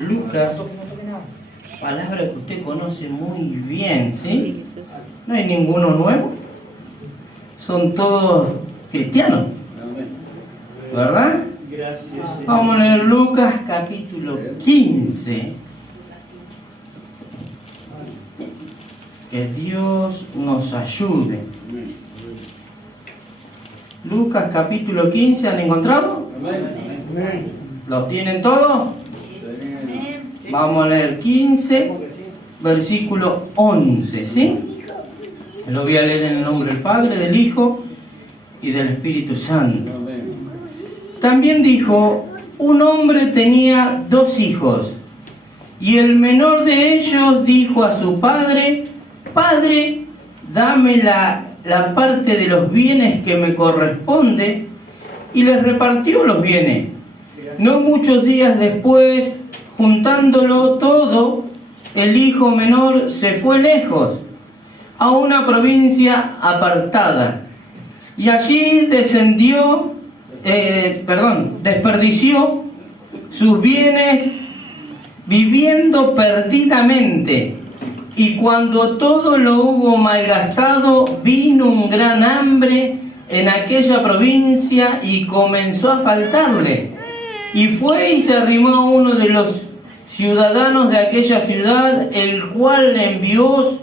Lucas, palabra que usted conoce muy bien, ¿sí? No hay ninguno nuevo, son todos cristianos, ¿verdad? Vamos a leer Lucas capítulo 15. Que Dios nos ayude. Lucas capítulo 15, ¿han encontrado? ¿Lo tienen todos? Vamos a leer 15, versículo 11, ¿sí? Lo voy a leer en el nombre del Padre, del Hijo y del Espíritu Santo. También dijo: un hombre tenía 2 hijos, y el menor de ellos dijo a su padre: Padre, dame la parte de los bienes que me corresponde, y les repartió los bienes. No muchos días después, juntándolo todo, el hijo menor se fue lejos, a una provincia apartada, y allí desperdició sus bienes viviendo perdidamente. Y cuando todo lo hubo malgastado, vino un gran hambre en aquella provincia y comenzó a faltarle. Y fue y se arrimó a uno de los ciudadanos de aquella ciudad, el cual le envió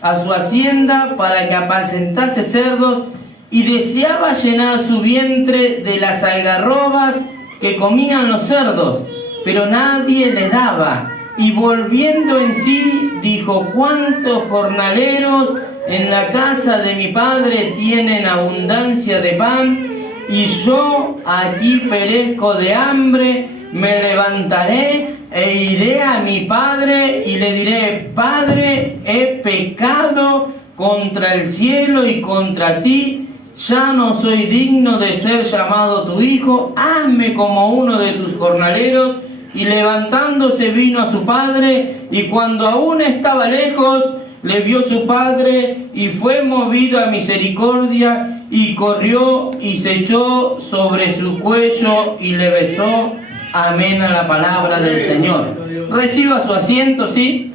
a su hacienda para que apacentase cerdos, y deseaba llenar su vientre de las algarrobas que comían los cerdos, pero nadie le daba. Y volviendo en sí, dijo: ¿cuántos jornaleros en la casa de mi padre tienen abundancia de pan, y yo aquí perezco de hambre? Me levantaré e iré a mi padre y le diré: Padre, he pecado contra el cielo y contra ti, ya no soy digno de ser llamado tu hijo, hazme como uno de tus jornaleros. Y levantándose vino a su padre, y cuando aún estaba lejos, le vio su padre, y fue movido a misericordia, y corrió y se echó sobre su cuello y le besó. Amén a la palabra del Señor. Reciba su asiento, ¿sí?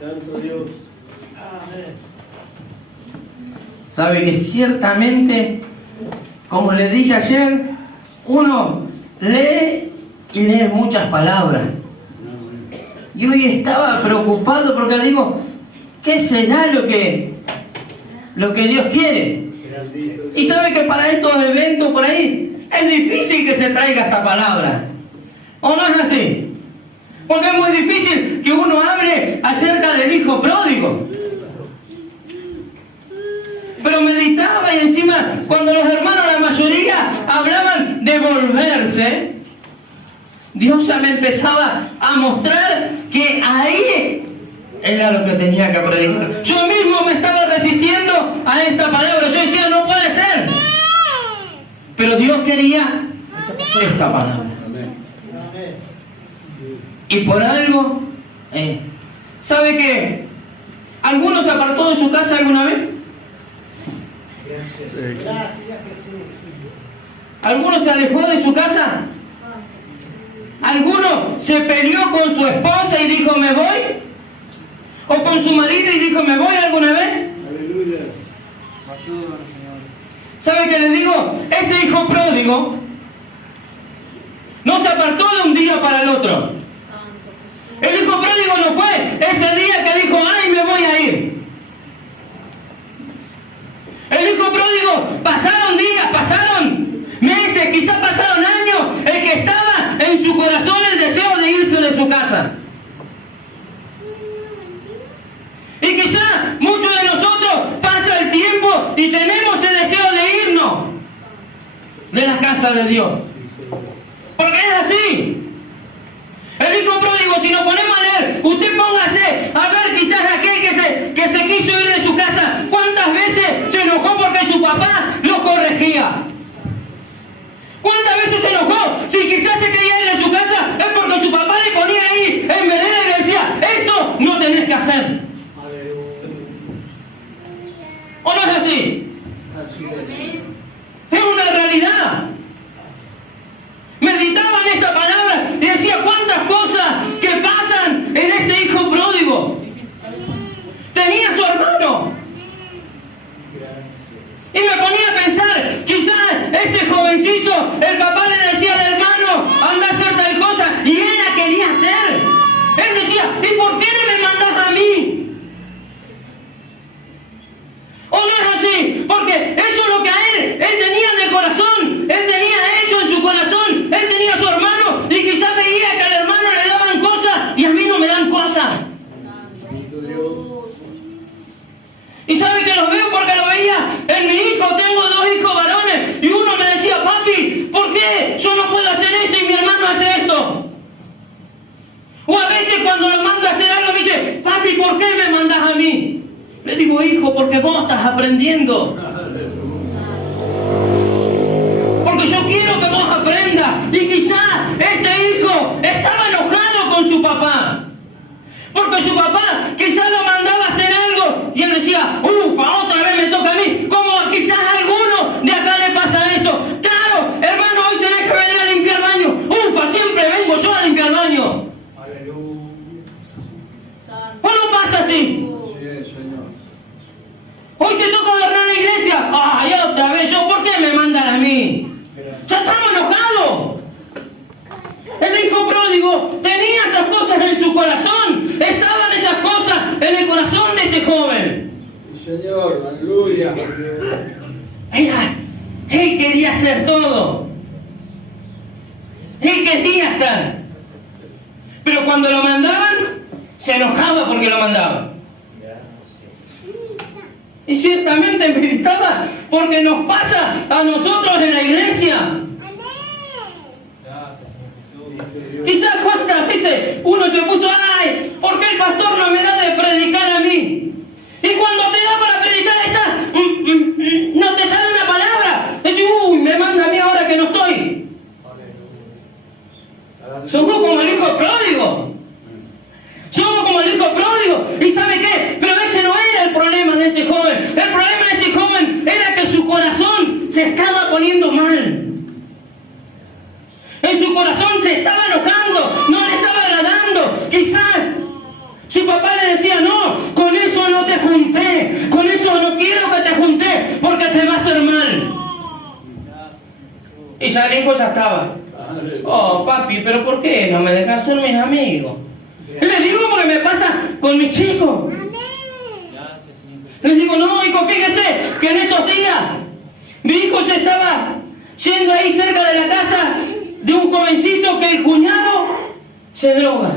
Santo Dios. Sabe que ciertamente, como le dije ayer, uno lee y lee muchas palabras. Y hoy estaba preocupado porque digo: ¿qué será lo que Dios quiere? Y sabe que para estos eventos por ahí es difícil que se traiga esta palabra, ¿o no es así? Porque es muy difícil que uno hable acerca del hijo pródigo. Pero meditaba, y encima cuando los hermanos, la mayoría, hablaban de volverse, Dios ya me empezaba a mostrar que ahí era lo que tenía que predicar. Yo mismo me estaba resistiendo a esta palabra. Yo decía: no puede ser. Pero Dios quería esta palabra. Y por algo, ¿sabe qué? ¿Alguno se apartó de su casa alguna vez? ¿Alguno se alejó de su casa? ¿Alguno se peleó con su esposa y dijo: me voy? ¿O con su marido y dijo: me voy alguna vez? Aleluya. ¿Sabe qué le digo? Este hijo pródigo no se apartó de un día para el otro. El hijo pródigo no fue ese día que dijo: ay, me voy a ir. El hijo pródigo, pasaron días, pasaron meses, quizás pasaron años, el que estaba en su corazón el deseo de irse de su casa. Y quizás muchos de nosotros pasa el tiempo y tenemos el deseo de irnos de la casa de Dios. Porque es así. El hijo pródigo, si nos ponemos a leer, usted póngase a ver quizás aquel que se quiso ir de su casa, ¿cuántas veces se enojó porque su papá lo corregía? ¿Cuántas veces se enojó? Si quizás se quería ir de su casa, es porque su papá le ponía ahí en vereda y le decía: esto no tenés que hacer. ¿O no es así? Es una realidad. Meditaba en esta palabra Le digo, hijo, porque vos estás aprendiendo. Porque yo quiero que vos aprendas. Y quizás este hijo estaba enojado con su papá. Porque su papá quizás lo mandaba a hacer algo y él decía, ufa, otra vez me toca a mí. Como quizás a alguno de acá le pasa eso. Claro, hermano, hoy tenés que venir a limpiar baño. Ufa, siempre vengo yo a limpiar baño. ¿O no pasa así? Hoy te toca gobernar la iglesia. Ay, otra vez yo, ¿por qué me mandan a mí? Ya estamos enojados. El hijo pródigo tenía esas cosas en su corazón. Estaban esas cosas en el corazón de este joven. Señor, aleluya. Él quería hacer todo. Él quería estar. Pero cuando lo mandaban, se enojaba porque lo mandaban. Y ciertamente me gritaba porque nos pasa a nosotros en la iglesia. Quizás cuántas veces uno se puso, ay, ¿por qué el pastor no me da de predicar a mí? Y cuando te da para predicar no te sale una palabra. Decís, uy, me manda a mí ahora que no estoy. Somos como el hijo pródigo. Somos como el hijo pródigo. ¿Y sabe qué? Pero ese no era el problema de este joven. El problema de este joven era que su corazón se estaba poniendo mal. En su corazón se estaba enojando, no le estaba agradando. Quizás su papá le decía, no, con eso no te junté, con eso no quiero que te junté, porque te va a hacer mal. Y ya el hijo ya estaba. Oh, papi, pero ¿por qué no me dejas ser mis amigos? Le digo porque me pasa con mis chicos. Les digo, no, hijo, fíjese que en estos días mi hijo se estaba yendo ahí cerca de la casa de un jovencito que el cuñado se droga.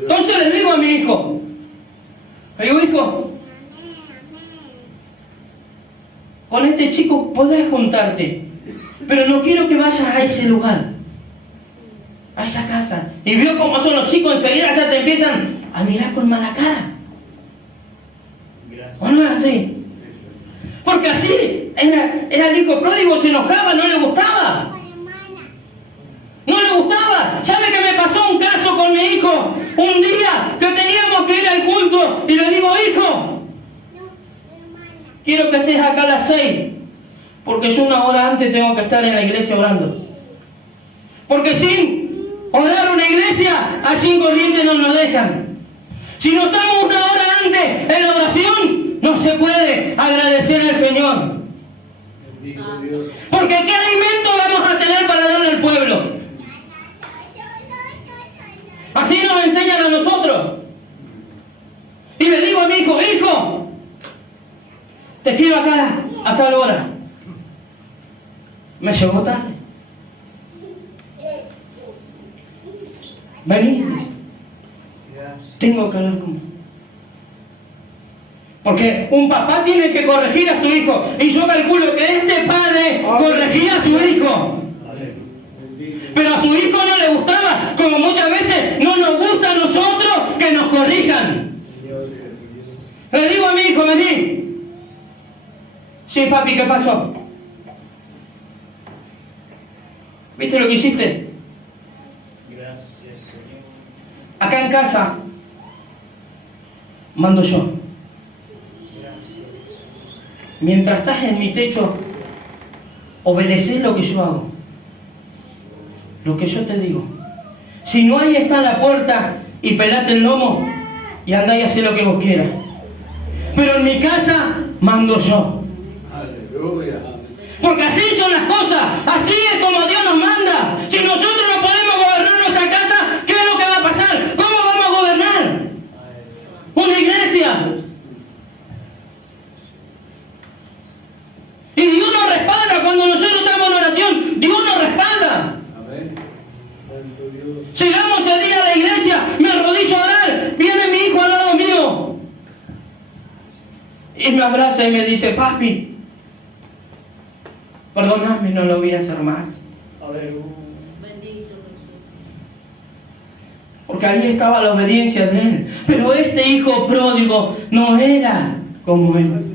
Entonces le digo a mi hijo, le digo, hijo, con este chico podés juntarte, pero no quiero que vayas a ese lugar, a esa casa. Y vio cómo son los chicos, enseguida ya te empiezan a mirar con mala cara. ¿O no es así? Porque así era el hijo pródigo, se enojaba, no le gustaba. No le gustaba. ¿Sabe que me pasó un caso con mi hijo? Un día que teníamos que ir al culto y le digo, hijo, quiero que estés acá a las 6, porque yo una hora antes tengo que estar en la iglesia orando. Porque sin orar una iglesia, allí en Corrientes no nos dejan. Si no estamos una hora antes en la oración, no se puede agradecer al Señor. Porque ¿qué alimento vamos a tener para darle al pueblo? Así nos enseñan a nosotros. Y le digo a mi hijo, hijo, te quiero acá a tal hora. Me llegó tarde. Vení. Tengo que hablar con vos. Porque un papá tiene que corregir a su hijo. Y yo calculo que este padre corregía a su hijo. Pero a su hijo no le gustaba, como muchas veces no nos gusta a nosotros que nos corrijan. Le digo a mi hijo, vení. Sí, papi, ¿qué pasó? ¿Viste lo que hiciste? Acá en casa mando yo. Mientras estás en mi techo, obedeces lo que yo hago, lo que yo te digo. Si no, ahí está la puerta y pelate el lomo y andá y hacé lo que vos quieras. Pero en mi casa mando yo. Aleluya. Porque así son las cosas, así es como Dios nos manda. Si nosotros no podemos gobernar nuestra casa, ¿qué es lo que va a pasar? ¿Cómo vamos a gobernar una iglesia? Y Dios nos respalda cuando nosotros estamos en oración. Dios nos respalda. Amén. Llegamos el día a la iglesia, me arrodillo a orar, viene mi hijo al lado mío y me abraza y me dice, papi, perdóname, no lo voy a hacer más. Bendito Jesús. porque ahí estaba la obediencia de él. Pero este hijo pródigo no era como él.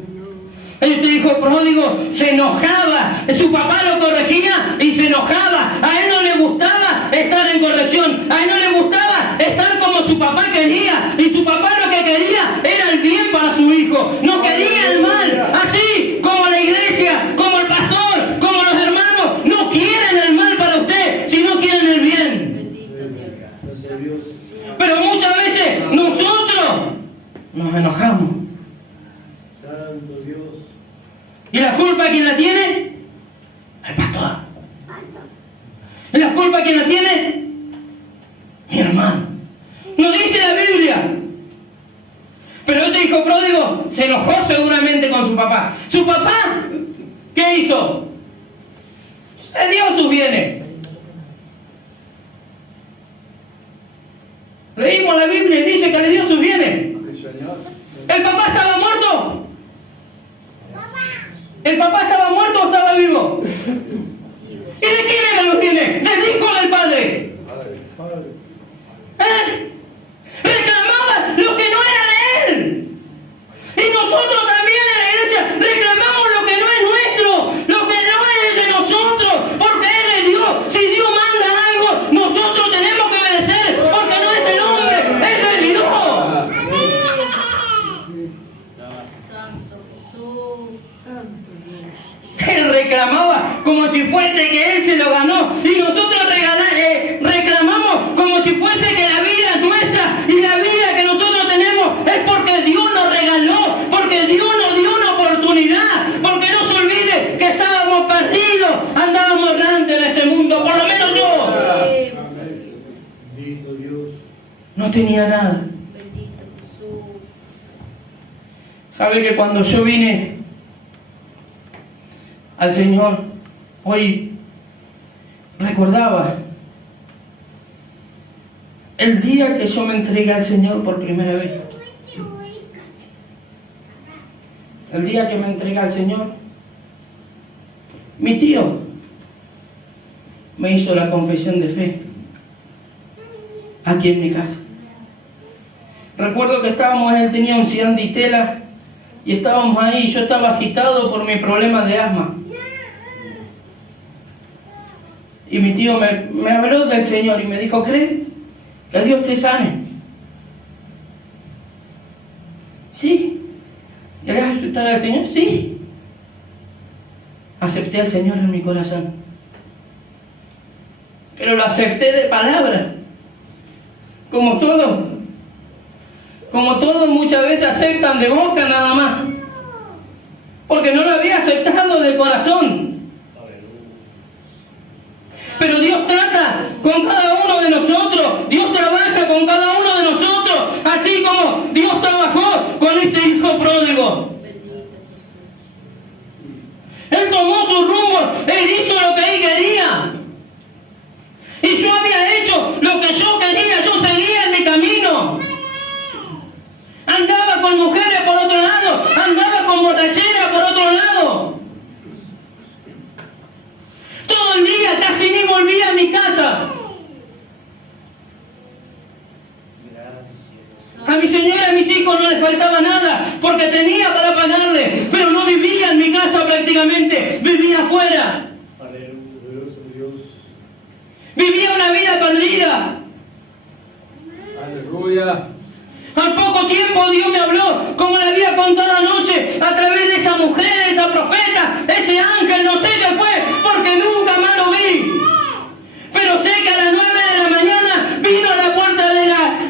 Este hijo pródigo se enojaba, su papá lo corregía y se enojaba. A él no le gustaba estar en corrección, a él no le gustaba estar como su papá quería. Y su papá lo que quería era el bien para su hijo, no quería el mal. Así como la iglesia, como el pastor, como los hermanos, no quieren el mal para usted, sino quieren el bien. Pero muchas veces nosotros nos enojamos. ¿Y la culpa quién la tiene? El pastor. ¿Y la culpa quién la tiene? Mi hermano. No dice la Biblia. Pero este hijo pródigo se enojó seguramente con su papá. ¿Su papá qué hizo? Le dio sus bienes. Leímos la Biblia y dice que le dio sus bienes. ¿El papá estaba muerto? ¿El papá estaba muerto o estaba vivo? ¿Y de quién eran los bienes? ¿Del hijo o del padre? Reclamaba lo que no era de él. Y nosotros también en la iglesia reclamamos lo que no es nuestro, lo que no es de nosotros, porque Él es Dios. Si Dios manda algo, nosotros tenemos que obedecer, porque no es del hombre, es de Dios. Él reclamaba como si fuese que él se lo ganó, y nosotros reclamamos como si fuese que la vida es nuestra, y la vida que nosotros tenemos es porque Dios nos regaló, porque Dios nos dio una oportunidad. Porque no se olvide que estábamos perdidos, andábamos errantes en este mundo, por lo menos yo. No tenía nada. ¿Sabe que cuando yo vine al Señor, hoy recordaba el día que yo me entregué al Señor por primera vez? El día que me entregué al Señor, mi tío me hizo la confesión de fe aquí en mi casa. Recuerdo que él tenía un sedán de tela y estábamos ahí, y yo estaba agitado por mi problema de asma. Y mi tío me habló del Señor y me dijo: ¿crees que Dios te sane? ¿Sí? ¿Querés aceptar al Señor? Sí. Acepté al Señor en mi corazón. Pero lo acepté de palabra. Como todos muchas veces aceptan de boca nada más. Porque no lo había aceptado de corazón. Pero Dios trata con cada uno de nosotros. Dios trabaja con cada uno de nosotros. Así como Dios trabajó con este hijo pródigo. Él tomó su rumbo. Él hizo lo que él quería. Y yo había hecho lo que yo quería. Yo seguía en mi camino. Andaba con mujeres por otro lado. Andaba con borrachera por otro lado. Todo el día casi ni volvía a mi casa. A mi señora y a mis hijos no les faltaba nada, porque tenía para pagarle, pero no vivía en mi casa prácticamente, vivía afuera. Vivía una vida perdida. Aleluya. Al poco tiempo Dios me habló, como le había contado anoche, a través de esa mujer, esa profeta, ese ángel, no sé qué fue, porque nunca más lo vi. Pero sé que a las 9 de la mañana vino a la puerta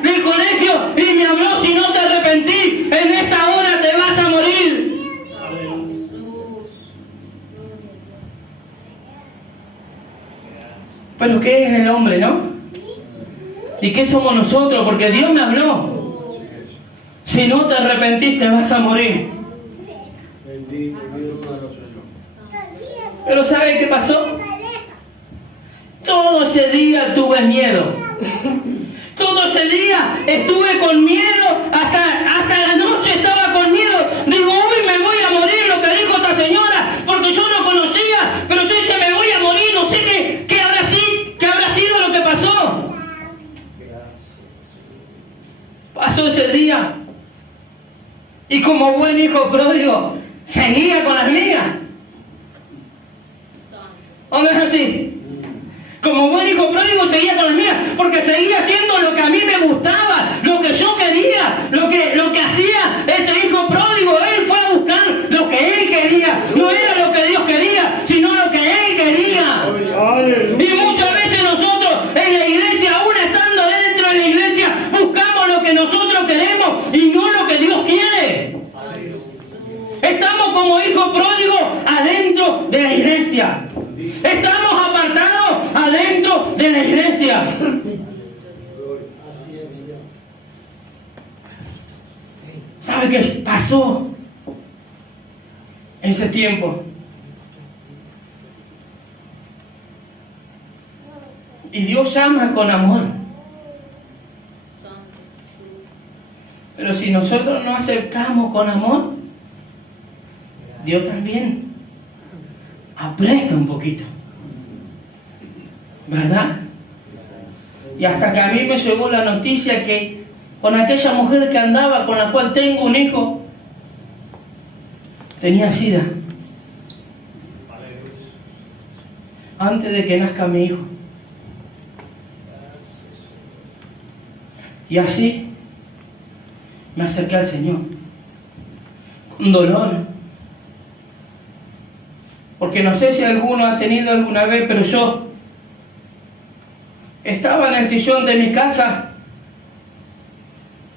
del colegio y me habló: si no te arrepentís, en esta hora te vas a morir. Pero ¿qué es el hombre, no? ¿Y qué somos nosotros? Porque Dios me habló: si no te arrepentís, te vas a morir. Pero ¿sabe qué pasó? Todo ese día tuve miedo. Todo ese día estuve con miedo. Hasta la noche estaba con miedo. Digo: uy, me voy a morir, lo que dijo esta señora, porque yo no conocía. Pero yo dije: me voy a morir. No sé qué habrá sido lo que pasó. pasó ese día. Y como buen hijo pródigo, seguía con las mías. ¿O no es así? Como buen hijo pródigo seguía con las mías, porque seguía haciendo lo que a mí me gustaba, lo que yo quería, lo que hacía este hijo pródigo. Él fue a buscar lo que él quería. No era lo que Dios quería, sino lo que él quería. Y muchas veces nosotros en la iglesia, aún estando dentro de la iglesia, buscamos lo que nosotros queremos y no lo que Dios quiere. Estamos como hijos pródigos adentro de la iglesia. Estamos apartados adentro de la iglesia. ¿Sabe qué pasó en ese tiempo? Y Dios llama con amor. Pero si nosotros no aceptamos con amor, Dios también aprieta un poquito, ¿verdad? Y hasta que a mí me llegó la noticia que con aquella mujer que andaba, con la cual tengo un hijo, tenía SIDA antes de que nazca mi hijo. Y así me acerqué al Señor con dolor. Porque no sé si alguno ha tenido alguna vez, pero yo estaba en el sillón de mi casa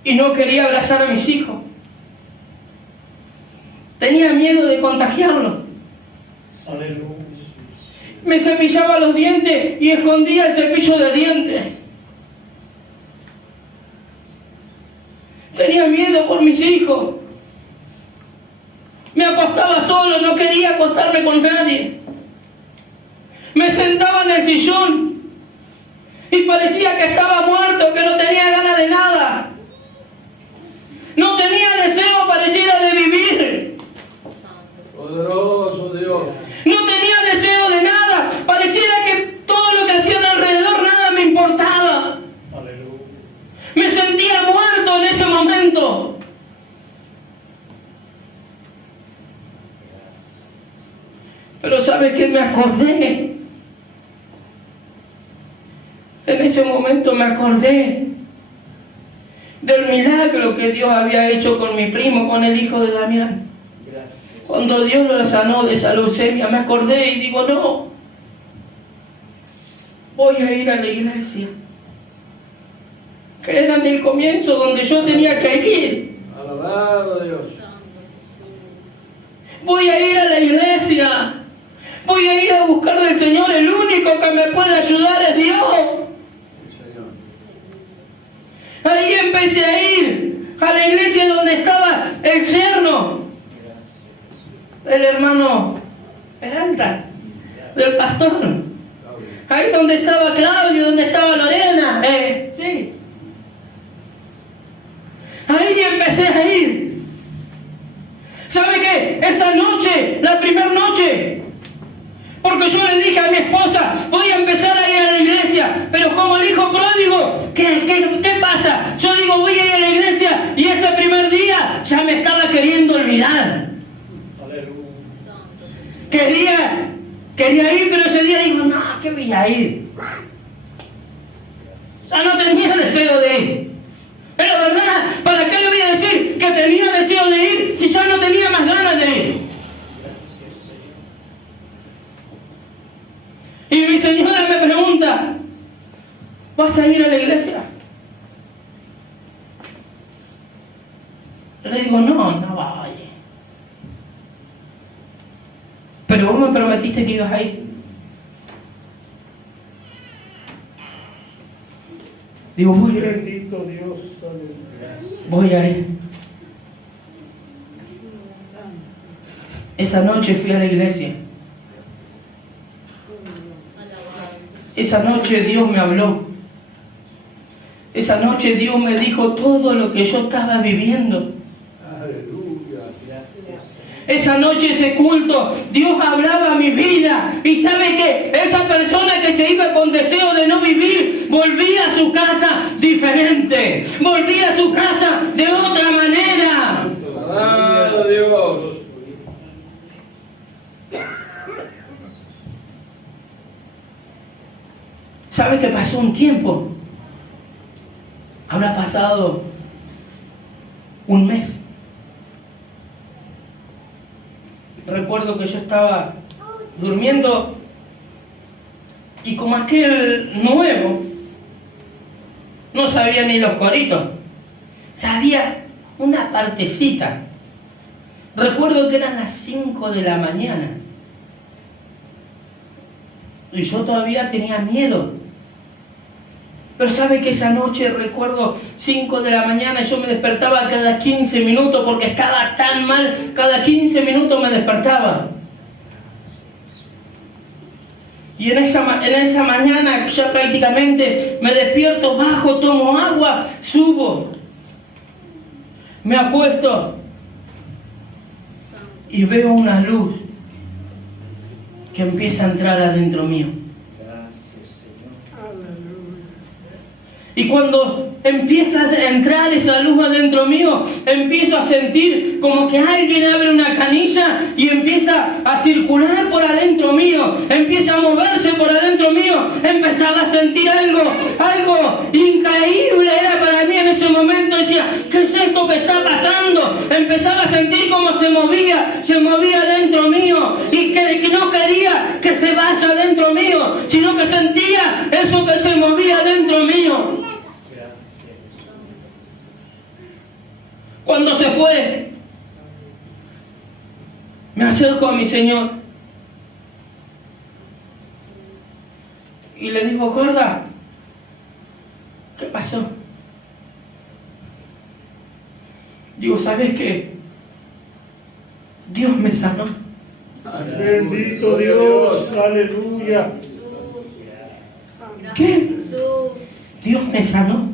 y no quería abrazar a mis hijos. Tenía miedo de contagiarlos. Me cepillaba los dientes y escondía el cepillo de dientes. Tenía miedo por mis hijos. Me acostaba solo, no quería acostarme con nadie. Me sentaba en el sillón y parecía que estaba muerto, que no tenía ganas de nada. No tenía deseo, pareciera, de vivir. Poderoso Dios. No tenía deseo de nada. Pareciera que todo lo que hacían alrededor nada me importaba. Aleluya. Me sentía muerto en ese momento. Pero ¿sabe qué? Me acordé. En ese momento me acordé del milagro que Dios había hecho con mi primo, con el hijo de Damián. Cuando Dios lo sanó de esa leucemia, me acordé y digo, no, voy a ir a la iglesia. Que era en el comienzo donde yo tenía que ir. Alabado Dios. Voy a ir a la iglesia. Voy a ir a buscar del Señor. El único que me puede ayudar es Dios. Ahí empecé a ir a la iglesia donde estaba el yerno, el hermano Peralta, del pastor. Ahí donde estaba Claudio, donde estaba Lorena. Sí. Ahí empecé a ir. ¿Sabe qué? Esa noche, la primera noche, porque yo le dije a mi esposa, voy a empezar a ir a la iglesia, pero como el hijo pródigo, ¿qué pasa? Yo digo, voy a ir a la iglesia, y ese primer día ya me estaba queriendo olvidar. Quería ir, pero ese día digo, no, ¿qué voy a ir? Ya no tenía deseo de ir. Pero verdad, ¿para qué le voy a decir que tenía deseo de ir si ya no tenía más ganas de ir? Y mi señora me pregunta, ¿vas a ir a la iglesia? Le digo, no vaya. Pero vos me prometiste que ibas a ir. Digo, voy a ir. Bendito Dios. Voy a ir. Esa noche fui a la iglesia. Esa noche Dios me habló. Esa noche Dios me dijo todo lo que yo estaba viviendo. Esa noche, ese culto, Dios hablaba a mi vida. Y sabe que esa persona que se iba con deseo de no vivir, volvía a su casa diferente. diferente. Volví a su casa de otra manera. Alabado Dios. ¿Sabe que pasó un tiempo? Habrá pasado un mes. Recuerdo que yo estaba durmiendo y como aquel nuevo no sabía ni los coritos, sabía una partecita. Recuerdo que eran las 5 de la mañana y yo todavía tenía miedo. Pero sabe que esa noche, recuerdo, 5 de la mañana, yo me despertaba cada 15 minutos porque estaba tan mal, cada 15 minutos me despertaba. Y en esa mañana ya prácticamente me despierto, bajo, tomo agua, subo, me acuesto y veo una luz que empieza a entrar adentro mío. Y cuando empieza a entrar esa luz adentro mío, empiezo a sentir como que alguien abre una canilla y empieza a circular por adentro mío, empieza a moverse por adentro mío, empezaba a sentir algo increíble era para mí en ese momento. Decía, ¿qué es esto que está pasando? Empezaba a sentir cómo se movía dentro mío y que no quería que se vaya dentro mío, sino que sentía eso que se movía dentro mío. Cuando se fue, me acerco a mi Señor y le digo, gorda, ¿qué pasó? Digo, ¿sabes qué? Dios me sanó. Bendito Dios, aleluya. ¿Qué? Dios me sanó.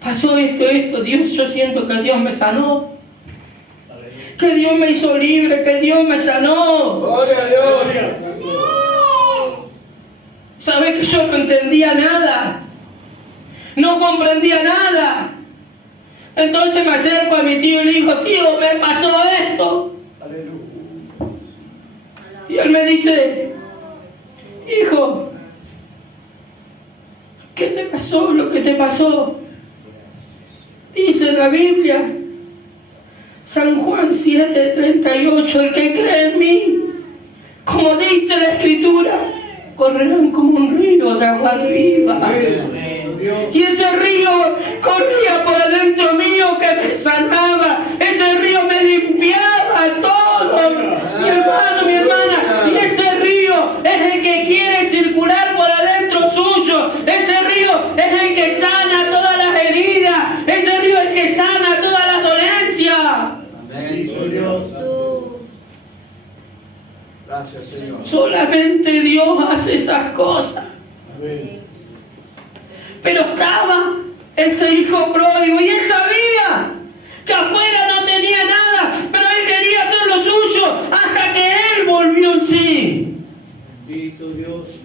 Pasó esto, Dios, yo siento que Dios me sanó. Que Dios me hizo libre, que Dios me sanó. Gloria a Dios. ¿Sabe que yo no entendía nada? No comprendía nada. Entonces me acerco a mi tío y le digo, tío, me pasó esto. Y él me dice, hijo, ¿qué te pasó? Lo que te pasó. Dice la Biblia, San Juan 7:38, el que cree en mí, como dice la Escritura, correrán como un río de agua viva. Y ese río corría por adentro mío que me sanaba, ese río me limpiaba todo. Mi hermano, mi hermana, y ese río es el que quiere circular por adentro suyo, ese río es el que sana todas las heridas, ese río es el que sana todas las dolencias. Amén. Gracias, Señor. Solamente Dios hace esas cosas. Amén. Pero estaba este hijo pródigo y él sabía que afuera no tenía nada, pero él quería hacer lo suyo hasta que él volvió en sí. Bendito Dios.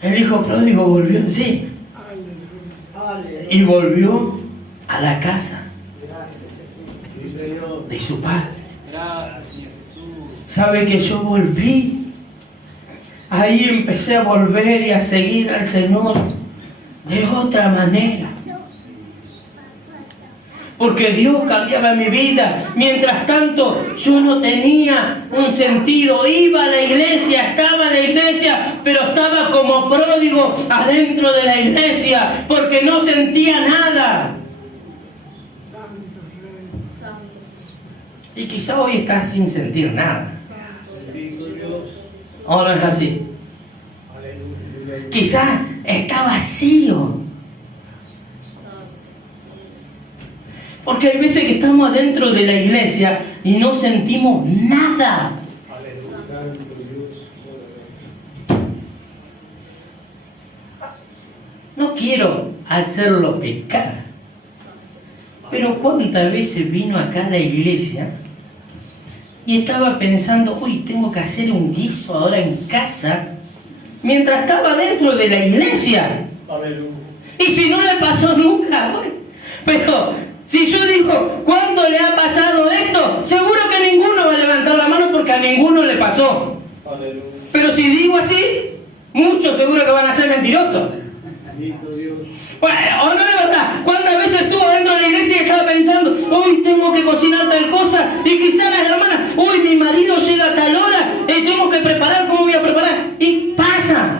El hijo pródigo volvió en sí y volvió a la casa de su padre. ¿Sabe que yo volví? Ahí empecé a volver y a seguir al Señor de otra manera. Porque Dios cambiaba mi vida. Mientras tanto, yo no tenía un sentido. Iba a la iglesia, estaba en la iglesia, pero estaba como pródigo adentro de la iglesia, porque no sentía nada. Y quizá hoy estás sin sentir nada. ¿O no es así? Quizás está vacío. Porque hay veces que estamos adentro de la iglesia y no sentimos nada. No quiero hacerlo pecar, pero ¿cuántas veces vino acá a la iglesia y estaba pensando, uy, tengo que hacer un guiso ahora en casa mientras estaba dentro de la iglesia. Aleluya. Y si no le pasó nunca, bueno. Pero si yo digo, ¿cuánto le ha pasado esto? Seguro que ninguno va a levantar la mano porque a ninguno le pasó. Aleluya. Pero si digo así, muchos seguro que van a ser mentirosos. Bendito Dios. Bueno, o no es verdad. ¿Cuántas veces estuvo dentro de la iglesia y estaba pensando, hoy tengo que cocinar tal cosa? Y quizás las hermanas, hoy mi marido llega a tal hora, tengo que preparar, ¿cómo voy a preparar? Y pasa.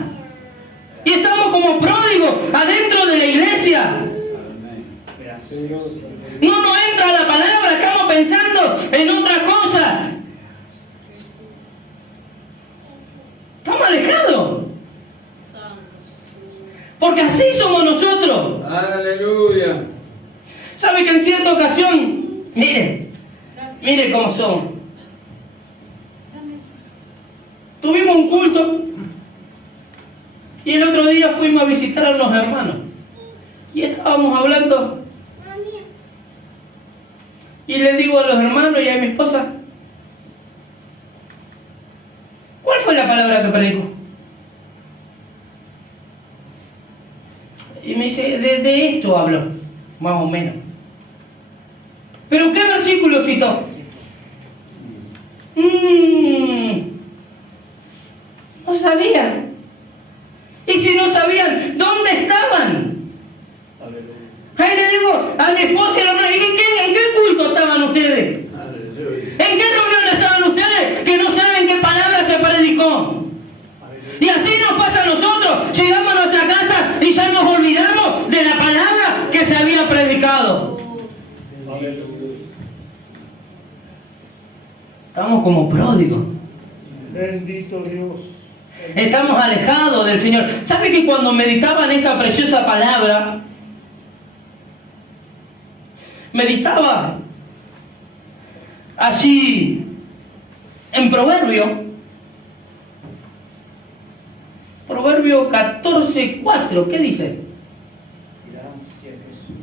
Y estamos como pródigos adentro de la iglesia. Amén. Gracias Dios. No nos entra la palabra, estamos pensando en otra cosa. Estamos alejados. Porque así somos nosotros. Aleluya. ¿Sabe que en cierta ocasión, mire cómo somos? Tuvimos un culto y el otro día fuimos a visitar a unos hermanos y estábamos hablando y le digo a los hermanos y a mi esposa, ¿cuál fue la palabra que predicó? Y me dice, de esto hablo, más o menos. ¿Pero qué versículo citó? No sabían. Y si no sabían, ¿dónde estaban? Aleluya. Ahí le digo a mi esposa y a la hermana, ¿en qué culto estaban ustedes? Aleluya. ¿En qué reunión estaban ustedes que no saben qué palabra se predicó? Y así nos pasa a nosotros. Llegamos a nuestra casa y ya nos olvidamos de la palabra que se había predicado. Aleluya. Estamos como pródigos. Bendito Dios. Estamos alejados del Señor. ¿Sabe que cuando meditaba en esta preciosa palabra, meditaba allí en Proverbio 14:4, ¿qué dice? Gracias Jesús.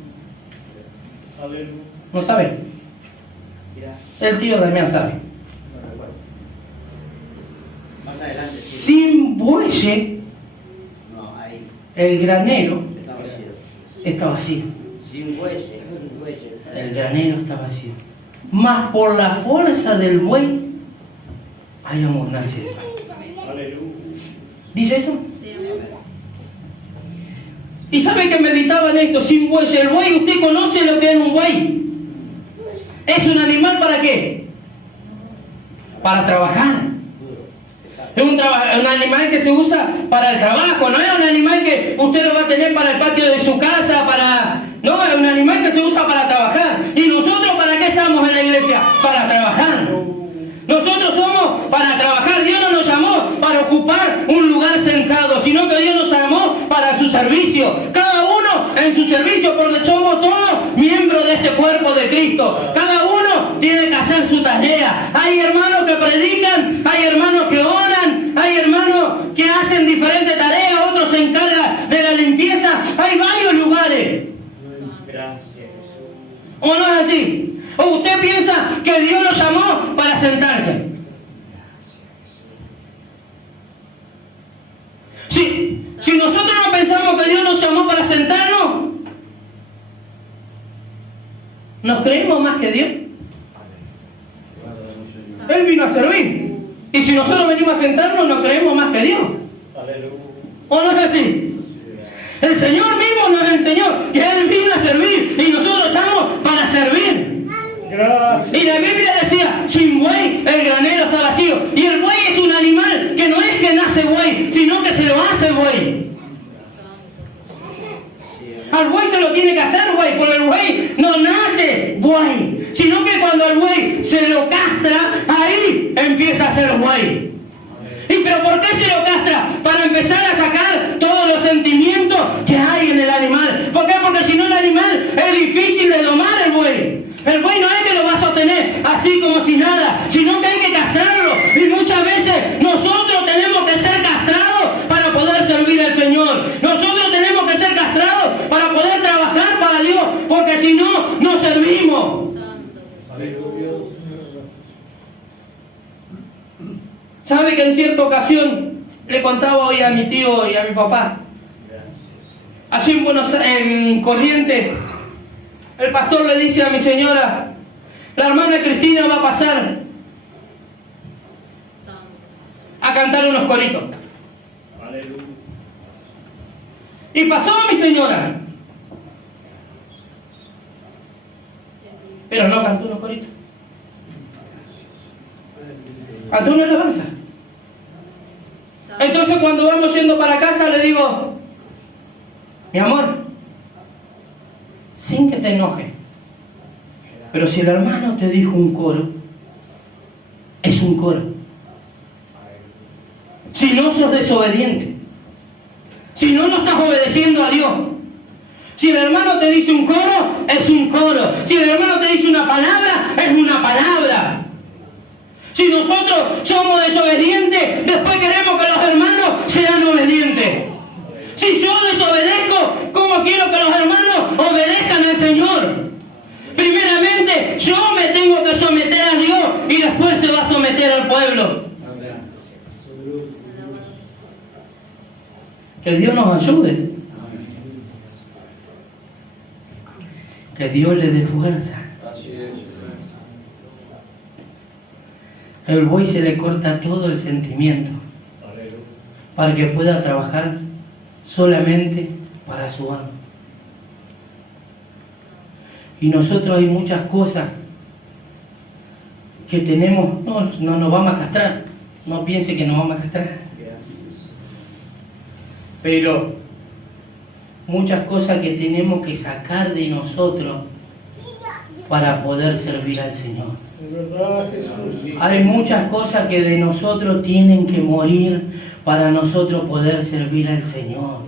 Aleluya. ¿No sabe? Gracias. El tío Damián sabe. No recuerdo. Más adelante. Sí. Sin bueye, No, ahí. el granero Está vacío. está vacío. Sin bueye. El granero está vacío. Mas por la fuerza del buey hay abundancia de pan. Aleluya. ¿Dice eso? ¿Y sabe que meditaba en esto? Sin buey. El buey, ¿usted conoce lo que es un buey? ¿Es un animal para qué? Para trabajar. Es un animal que se usa para el trabajo, no es un animal que usted lo va a tener para el patio de su casa, no, es un animal que se usa para trabajar. ¿Y nosotros para qué estamos en la iglesia? Para trabajar. Nosotros somos para trabajar. Dios no nos llamó para ocupar un lugar sentado, sino que Dios nos llamó para su servicio. Cada uno en su servicio, porque somos todos miembros de este cuerpo de Cristo. Cada uno tiene que hacer su tarea. Hay hermanos que predican, hay hermanos que oran, hay hermanos que hacen diferentes tareas, otros se encargan de la limpieza. Hay varios lugares. Gracias Jesús. ¿O no es así? ¿O usted piensa que Dios lo llamó para sentarse? Si nosotros no pensamos que Dios nos llamó para sentarnos, ¿nos creemos más que Dios? Él vino a servir. Y si nosotros venimos a sentarnos, nos creemos más que Dios. Aleluya. ¿O no es así? El Señor mismo nos enseñó que Él vino a servir y nosotros estamos para servir. Gracias. Y la Biblia decía, sin buey el granero está vacío. Y el buey es un animal que no es que nace buey, sino que se lo hace buey. Al buey se lo tiene que hacer buey, porque el buey no nace buey, sino que cuando el buey se lo castra, ahí empieza a ser buey. ¿Y pero por qué se lo castra? Para empezar a sacar todos los sentimientos que hay en el animal. ¿Por qué? Porque si no el animal es difícil de domar el buey. El buey no es que lo va a sostener así como si nada, sino que hay que castrarlo. Y muchas veces nosotros tenemos que ser castrados para poder servir al Señor. Nosotros tenemos que ser castrados para poder trabajar para Dios, porque si no, no servimos. ¿Sabe que en cierta ocasión Le contaba hoy a mi tío y a mi papá. Gracias. Allí en Corrientes, el pastor le dice a mi señora, la hermana Cristina va a pasar a cantar unos coritos. Aleluya. Y pasó a mi señora, pero no cantó unos coritos. Cantó una alabanza. Entonces cuando vamos yendo para casa le digo, mi amor, sin que te enojes, pero si el hermano te dijo un coro, es un coro. Si no sos desobediente, si no estás obedeciendo a Dios, si el hermano te dice un coro, es un coro. Si el hermano te dice una palabra, es una palabra. Si nosotros somos desobedientes, después queremos que los hermanos sean obedientes. Si yo desobedezco, ¿cómo quiero que los hermanos obedezcan al Señor? Primeramente, yo me tengo que someter a Dios y después se va a someter al pueblo. Que Dios nos ayude. Que Dios le dé fuerza. El buey se le corta todo el sentimiento para que pueda trabajar solamente para su amo. Y nosotros hay muchas cosas que tenemos, no nos vamos a castrar, no piense que nos vamos a castrar, pero muchas cosas que tenemos que sacar de nosotros para poder servir al Señor. Hay muchas cosas que de nosotros tienen que morir para nosotros poder servir al Señor.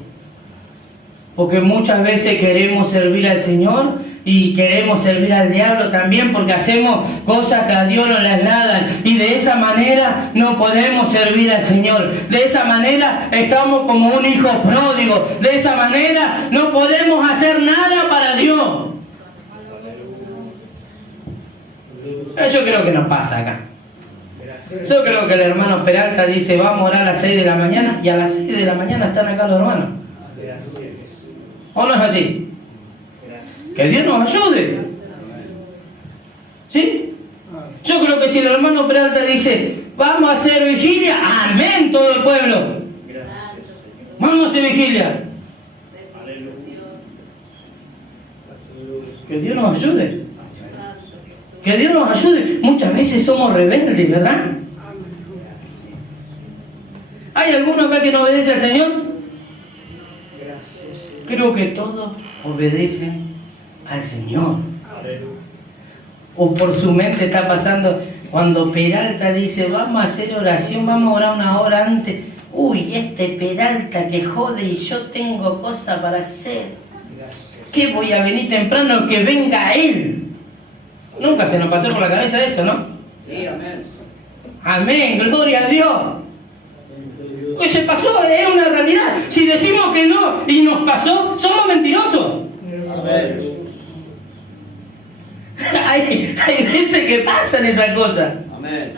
Porque muchas veces queremos servir al Señor y queremos servir al diablo también, porque hacemos cosas que a Dios no le agradan y de esa manera no podemos servir al Señor. De esa manera estamos como un hijo pródigo. De esa manera no podemos hacer nada para Dios. Yo creo que nos pasa acá. Yo creo que el hermano Peralta dice, vamos a orar a las 6 de la mañana, y a las 6 de la mañana están acá los hermanos. ¿O no es así? Que Dios nos ayude. ¿Sí? Yo creo que si el hermano Peralta dice, vamos a hacer vigilia, amén, todo el pueblo. Vamos a hacer vigilia. Que Dios nos ayude. Que Dios nos ayude. Muchas veces somos rebeldes, ¿verdad? ¿Hay alguno acá que no obedece al Señor? Creo que todos obedecen al Señor. O por su mente está pasando, cuando Peralta dice, vamos a hacer oración, vamos a orar una hora antes. Uy, este Peralta que jode y yo tengo cosas para hacer. ¿Qué voy a venir temprano? Que venga él. Nunca se nos pasó por la cabeza eso, ¿no? Sí, amén. Amén, gloria a Dios. Pues se pasó, es una realidad. Si decimos que no y nos pasó, somos mentirosos. Amén. Hay veces que pasan esas cosas. Amén.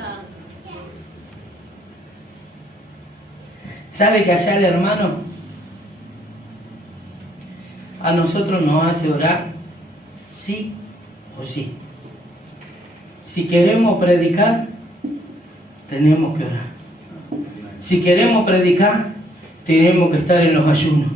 ¿Sabe que allá el hermano a nosotros nos hace orar sí o sí? Si queremos predicar, tenemos que orar. Si queremos predicar, tenemos que estar en los ayunos.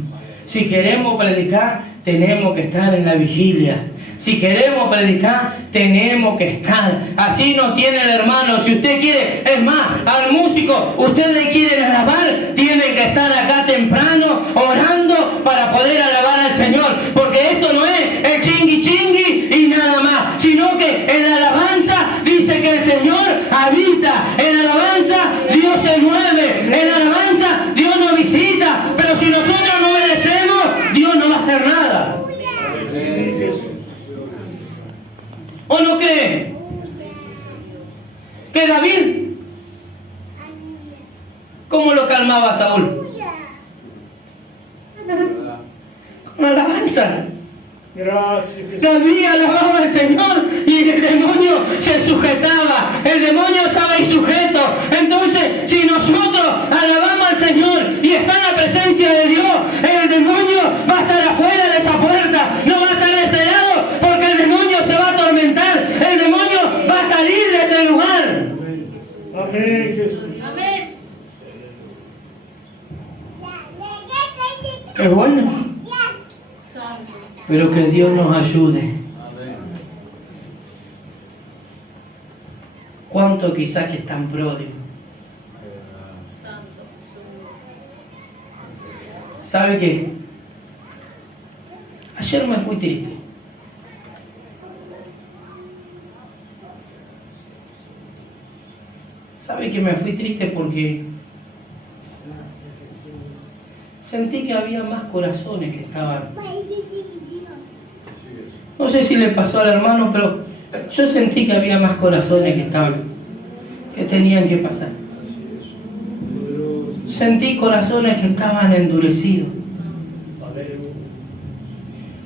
Si queremos predicar, tenemos que estar en la vigilia. Si queremos predicar, tenemos que estar. Así nos tiene el hermano. Si usted quiere, es más, al músico, ustedes quieren alabar, tienen que estar acá temprano, orando para poder alabar al Señor. Porque esto no es el chingui chingui y nada más, sino que en la alabanza dice que el Señor habita. En la alabanza Dios se mueve. En la alabanza Dios nos visita. Pero si nosotros no obedecemos, Dios no va a hacer nada. ¿O no creen? Que David, ¿cómo lo calmaba Saúl? Con alabanza. Gracias. David alababa al Señor y el demonio se sujetaba. El demonio estaba ahí sujeto. Entonces, si nosotros alabamos al Señor, Es bueno. Pero que Dios nos ayude. ¿Cuánto quizás que están pródigos? ¿Sabe qué? Ayer me fui triste. ¿Sabe que me fui triste porque sentí que había más corazones que estaban? No sé si le pasó al hermano, pero yo sentí que había más corazones que estaban, que tenían que pasar. Sentí corazones que estaban endurecidos.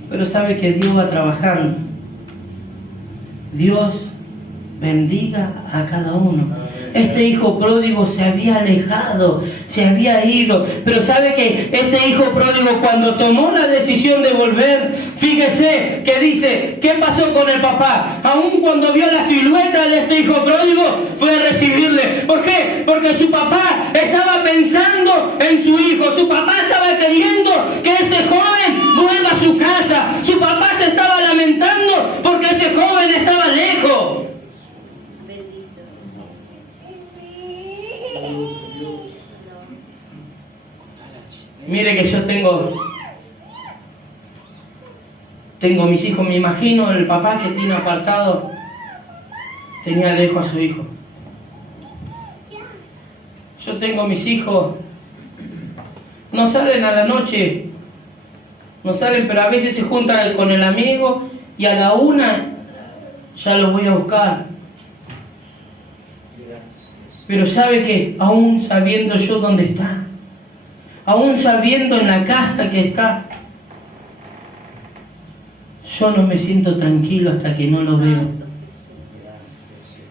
Pero sabe que Dios va trabajando. Dios bendiga a cada uno. Este hijo pródigo se había alejado, se había ido, pero sabe que este hijo pródigo cuando tomó la decisión de volver, fíjese que dice, ¿qué pasó con el papá? Aún cuando vio la silueta de este hijo pródigo, fue a recibirle. ¿Por qué? Porque su papá estaba pensando en su hijo, su papá estaba queriendo que ese joven vuelva a su casa, su papá se estaba lamentando porque ese joven estaba lejos. Mire que yo tengo mis hijos, me imagino el papá que tiene apartado, tenía lejos a su hijo. Yo tengo mis hijos, no salen a la noche, no salen, pero a veces se juntan con el amigo y a la 1 ya los voy a buscar. Pero sabe que aún sabiendo yo dónde está, aún sabiendo en la casa que está, yo no me siento tranquilo hasta que no lo veo.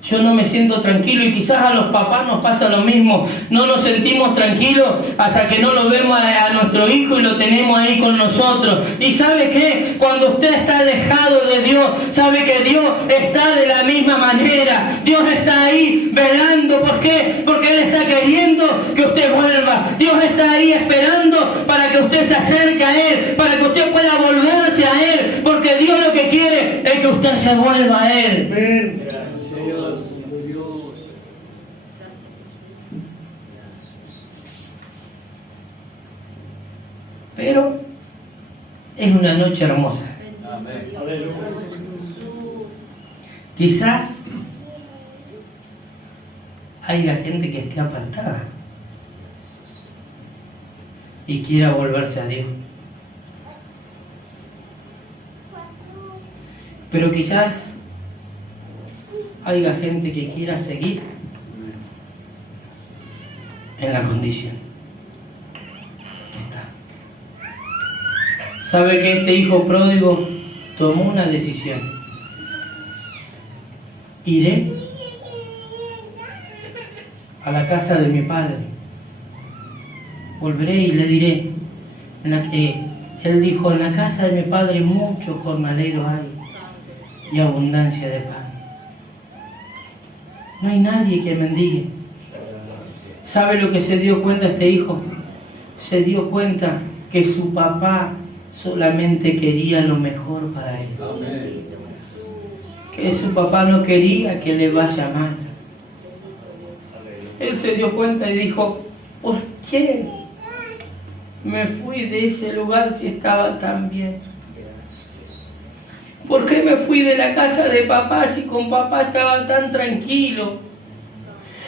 Yo no me siento tranquilo y quizás a los papás nos pasa lo mismo. No nos sentimos tranquilos hasta que no lo vemos a nuestro hijo y lo tenemos ahí con nosotros. Y ¿sabe qué? Cuando usted está alejado de Dios, sabe que Dios está de la misma manera. Dios está ahí velando. ¿Por qué? Porque Él está queriendo que usted vuelva. Dios está ahí esperando para que usted se acerque a Él, para que usted pueda volverse a Él. Porque Dios lo que quiere es que usted se vuelva a Él. Amén. Pero es una noche hermosa. Amén. Quizás haya gente que esté apartada y quiera volverse a Dios. Pero quizás haya gente que quiera seguir en la condición que está. Sabe que este hijo pródigo tomó una decisión. Iré a la casa de mi padre. Volveré y le diré. Él dijo, en la casa de mi padre muchos jornaleros hay y abundancia de pan. No hay nadie que mendigue. ¿Sabe lo que se dio cuenta este hijo? Se dio cuenta que su papá solamente quería lo mejor para él. Amén. Que su papá no quería que le vaya mal. Él se dio cuenta y dijo, ¿por qué me fui de ese lugar si estaba tan bien? ¿Por qué me fui de la casa de papá si con papá estaba tan tranquilo?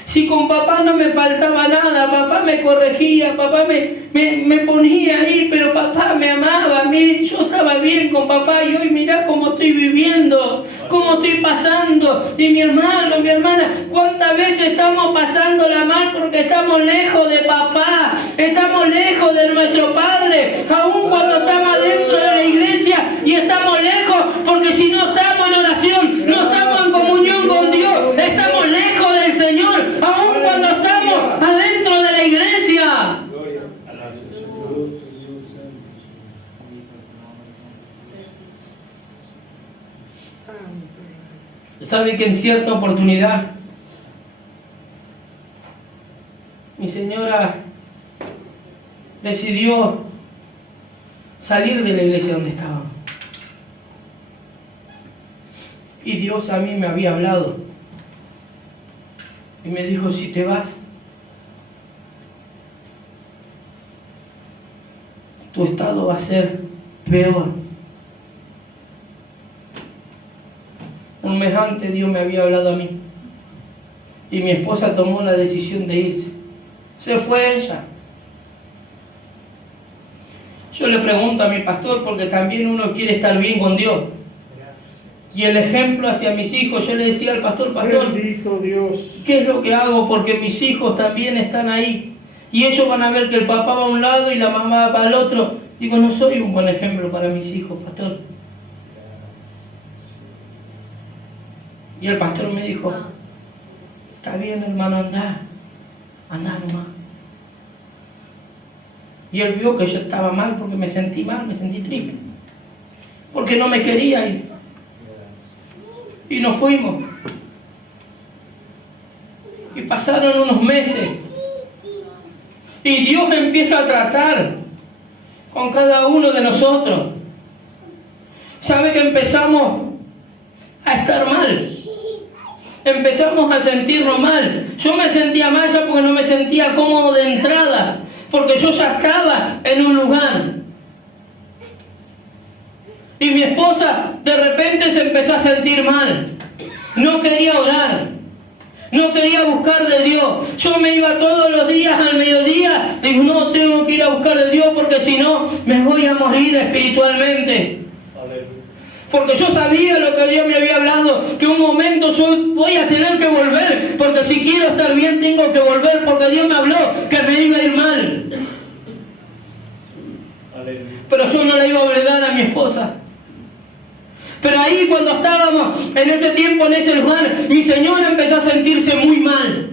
Si con papá no me faltaba nada, papá me corregía, papá me ponía ahí, pero papá me amaba a mí, yo estaba bien con papá y hoy mirá cómo estoy viviendo, cómo estoy pasando. Y mi hermano, mi hermana, ¿cuántas veces estamos pasándola mal porque estamos lejos de papá, estamos lejos de nuestro Padre, aún cuando estamos dentro de la iglesia y estamos lejos porque si no estamos en oración, no estamos en comunión con Dios, estamos lejos del Señor, aún cuando estamos adentro de la iglesia. ¿Sabe que en cierta oportunidad mi señora decidió salir de la iglesia donde estábamos. Y Dios a mí me había hablado y me dijo, si te vas, tu estado va a ser peor. Un mes antes Dios me había hablado a mí y mi esposa tomó la decisión de irse. Se fue ella. Yo le pregunto a mi pastor, porque también uno quiere estar bien con Dios. Y el ejemplo hacia mis hijos, yo le decía al pastor, Bendito Dios. ¿qué es lo que hago? Porque mis hijos también están ahí. Y ellos van a ver que el papá va a un lado y la mamá va para el otro. Digo, no soy un buen ejemplo para mis hijos, pastor. Y el pastor me dijo, está bien, hermano, andá nomás. Y él vio que yo estaba mal porque me sentí mal, me sentí triste. Porque no me quería ir. Y nos fuimos. Y pasaron unos meses. Y Dios empieza a tratar con cada uno de nosotros. ¿Sabe que empezamos a estar mal? Empezamos a sentirnos mal. Yo me sentía mal ya porque no me sentía cómodo de entrada, porque yo ya estaba en un lugar. Y mi esposa de repente se empezó a sentir mal. No quería orar. No quería buscar de Dios. Yo me iba todos los días al mediodía. Digo, no, tengo que ir a buscar de Dios porque si no me voy a morir espiritualmente. Porque yo sabía lo que Dios me había hablado, que un momento yo voy a tener que volver, porque si quiero estar bien tengo que volver, porque Dios me habló que me iba a ir mal. Pero yo no le iba a obligar a mi esposa. Pero ahí cuando estábamos en ese tiempo, en ese lugar, mi señora empezó a sentirse muy mal.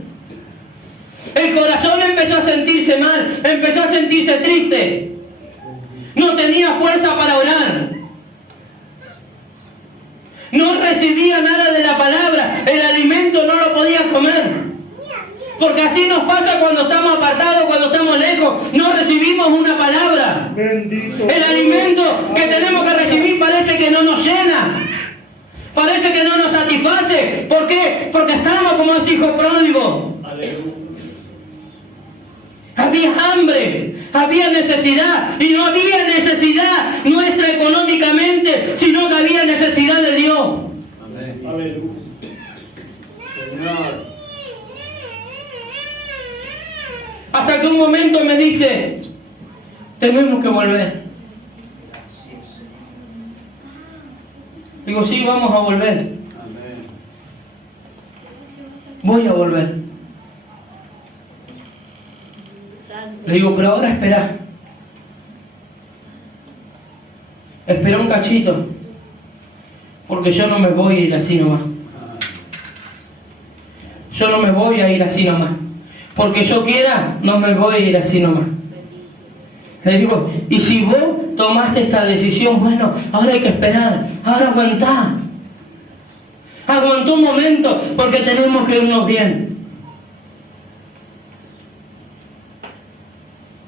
El corazón empezó a sentirse mal, empezó a sentirse triste. No tenía fuerza para orar. No recibía nada de la palabra, el alimento no lo podía comer. Porque así nos pasa cuando estamos apartados, cuando estamos lejos, no recibimos una palabra. Bendito El alimento que tenemos que recibir parece que no nos llena, parece que no nos satisface. ¿Por qué? Porque estamos como este hijo pródigo. Había hambre, había necesidad, y no había necesidad nuestra económicamente, sino que había necesidad de Dios. Amén. Aleluya. Señor. Hasta que un momento me dice, tenemos que volver. Digo, sí, vamos a volver. Amén. Voy a volver. Le digo, pero ahora espera. Espera un cachito. Porque yo no me voy a ir así nomás. Yo no me voy a ir así nomás. Porque yo quiera, no me voy a ir así nomás. Le digo, y si vos tomaste esta decisión, bueno, ahora hay que esperar. Ahora aguantá. Aguantó un momento porque tenemos que irnos bien.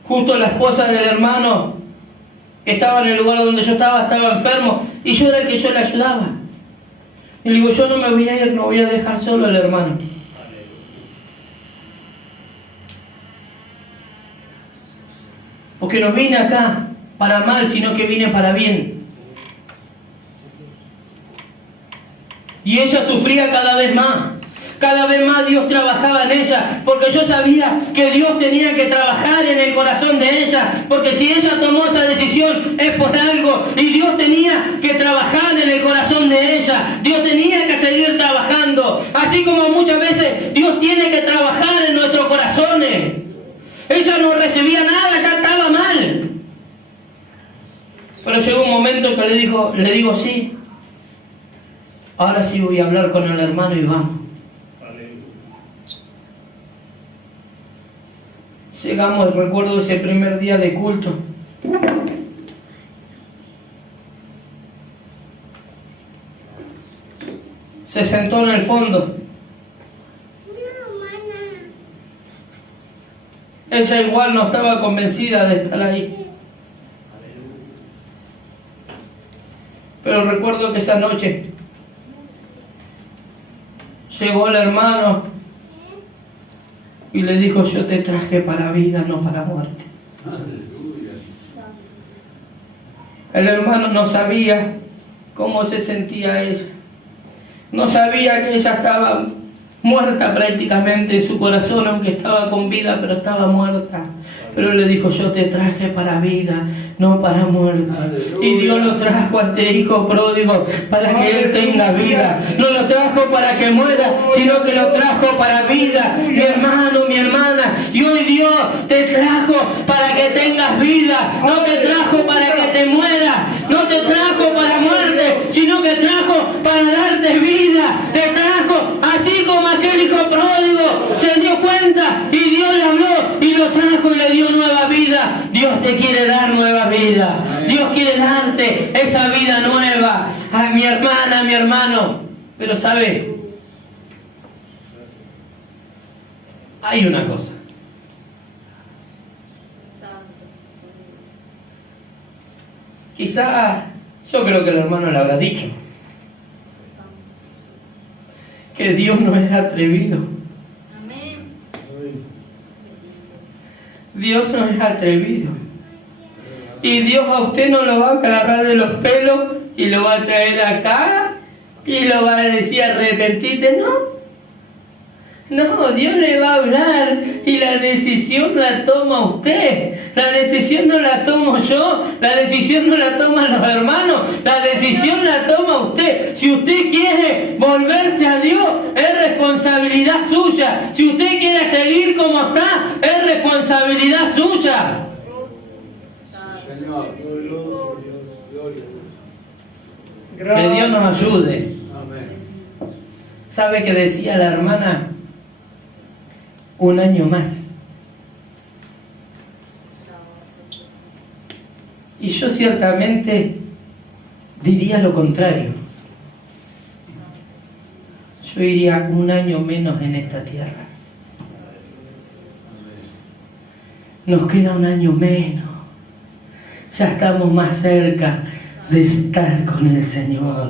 Justo la esposa del hermano que estaba en el lugar donde yo estaba enfermo y yo era el que yo le ayudaba. Y le digo, yo no me voy a ir, no voy a dejar solo al hermano. Porque no vine acá para mal, sino que vine para bien. Y ella sufría cada vez más. Cada vez más Dios trabajaba en ella, porque yo sabía que Dios tenía que trabajar en el corazón de ella, porque si ella tomó esa decisión es por algo, y Dios tenía que trabajar en el corazón de ella, Dios tenía que seguir trabajando, así como muchas veces Dios tiene que trabajar en nuestros corazones. Ella no recibía nada, ya estaba mal. Pero llegó un momento que le digo sí, ahora sí voy a hablar con el hermano y vamos. Llegamos, recuerdo ese primer día de culto. Se sentó en el fondo. Ella igual no estaba convencida de estar ahí. Pero recuerdo que esa noche llegó el hermano y le dijo: yo te traje para vida, no para muerte. El hermano no sabía cómo se sentía ella. No sabía que ella estaba muerta prácticamente en su corazón, aunque estaba con vida, pero estaba muerta. Pero le dijo: yo te traje para vida, no para muerte. Y Dios lo trajo a este hijo pródigo para que él tenga vida. No lo trajo para que muera, sino que lo trajo para vida. Mi hermano, mi hermana, y hoy Dios te trajo para que tengas vida. No te trajo para que te mueras, no te trajo para muerte, sino que trajo para darte vida. Te trajo así como aquel hijo pródigo se dio cuenta y Dios le habló y lo trajo y le dio nueva vida. Dios te quiere dar nueva vida. Dios quiere darte esa vida nueva. A mi hermana, mi hermano. Pero ¿sabe? Hay una cosa. Quizá, yo creo que el hermano le habrá dicho que Dios no es atrevido. Dios no es atrevido. Y Dios a usted no lo va a agarrar de los pelos y lo va a traer acá y lo va a decir: arrepentite. No, Dios le va a hablar y la decisión la toma usted. La decisión no la tomo yo, la decisión no la toman los hermanos, la decisión la toma usted. Si usted quiere volverse a Dios, es responsabilidad suya. Si usted quiere seguir como está, es responsabilidad suya. Que Dios nos ayude. ¿Sabe qué decía la hermana? Un año más. Y yo ciertamente diría lo contrario. Yo iría un año menos en esta tierra. Nos queda un año menos. Ya estamos más cerca de estar con el Señor.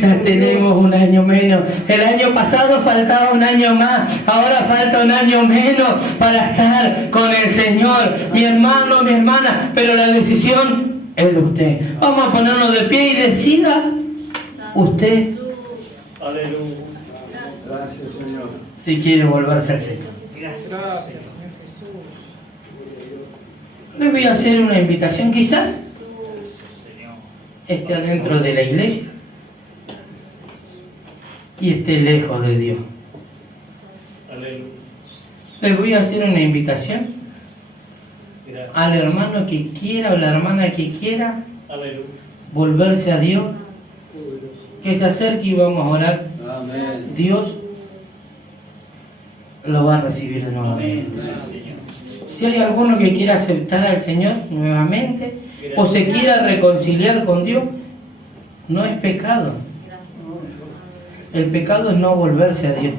Ya tenemos un año menos. El año pasado faltaba un año más, ahora falta un año menos para estar con el Señor. Mi hermano, mi hermana, pero la decisión es de usted. Vamos a ponernos de pie y decida usted. Aleluya. Gracias, Señor. Si quiere volverse al Señor. Gracias. Les voy a hacer una invitación, quizás esté adentro de la iglesia y esté lejos de Dios. Aleluya. Les voy a hacer una invitación al hermano que quiera o la hermana que quiera Aleluya. volverse a Dios, que se acerque y vamos a orar. Amén. Dios lo va a recibir de nuevo. Si hay alguno que quiera aceptar al Señor nuevamente o se quiera reconciliar con Dios, no es pecado. El pecado es no volverse a Dios.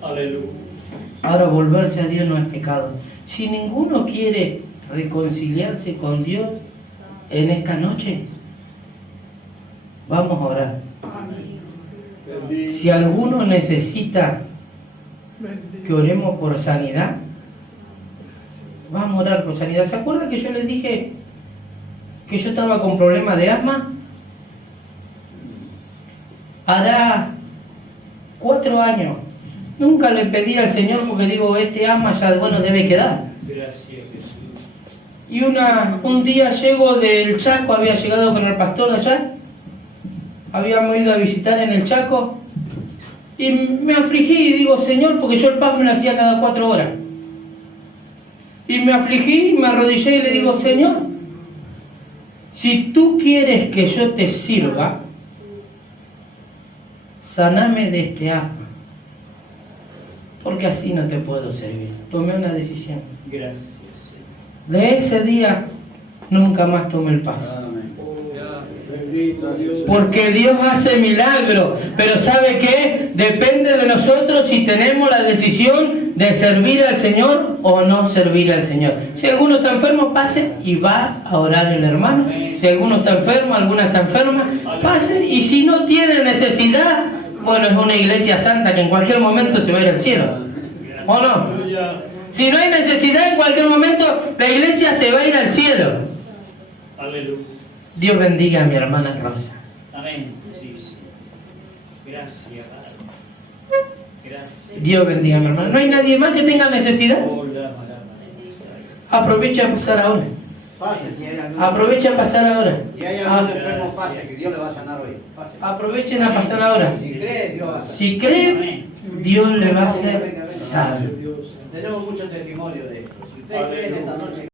Aleluya. Ahora, volverse a Dios no es pecado. Si ninguno quiere reconciliarse con Dios en esta noche, vamos a orar. Si alguno necesita que oremos por sanidad, vamos a orar por sanidad. ¿Se acuerdan que yo les dije que yo estaba con problemas de asma? Hará 4 años. Nunca le pedí al Señor porque digo, este asma ya debe quedar. Gracias, Jesús. Y un día llego del Chaco, había llegado con el pastor allá, habíamos ido a visitar en el Chaco, y me afligí y digo, Señor, porque yo el PAS me lo hacía cada 4 horas. Y me afligí, me arrodillé y le digo, Señor, si tú quieres que yo te sirva, saname de este asma, porque así no te puedo servir. Tomé una decisión. Gracias. De ese día, nunca más tomé el PAS. Amén. Gracias, Bendito Dios. Porque Dios hace milagros. Pero ¿sabe qué? Depende de nosotros si tenemos la decisión de servir al Señor o no servir al Señor. Si alguno está enfermo, pase y va a orar el hermano. Si alguno está enfermo, alguna está enferma, pase. Y si no tiene necesidad, bueno, es una iglesia santa que en cualquier momento se va a ir al cielo. ¿O no? Aleluya. Si no hay necesidad, en cualquier momento la iglesia se va a ir al cielo. Aleluya. Dios bendiga a mi hermana Rosa. Amén. Sí, sí. Gracias, Padre. Gracias. Dios bendiga a mi hermana. ¿No hay nadie más que tenga necesidad? Hola, Aprovecha a pasar ahora. Pase, si hay algún, Aprovecha a pasar ahora. si hay algún enfermo, pase, que Dios le va a sanar hoy. Pase. Aprovechen a pasar ahora. Si cree, Dios va a sanar. Si cree, Dios le va a hacer salvo. Dios. Tenemos mucho testimonio de esto. Si usted cree en esta noche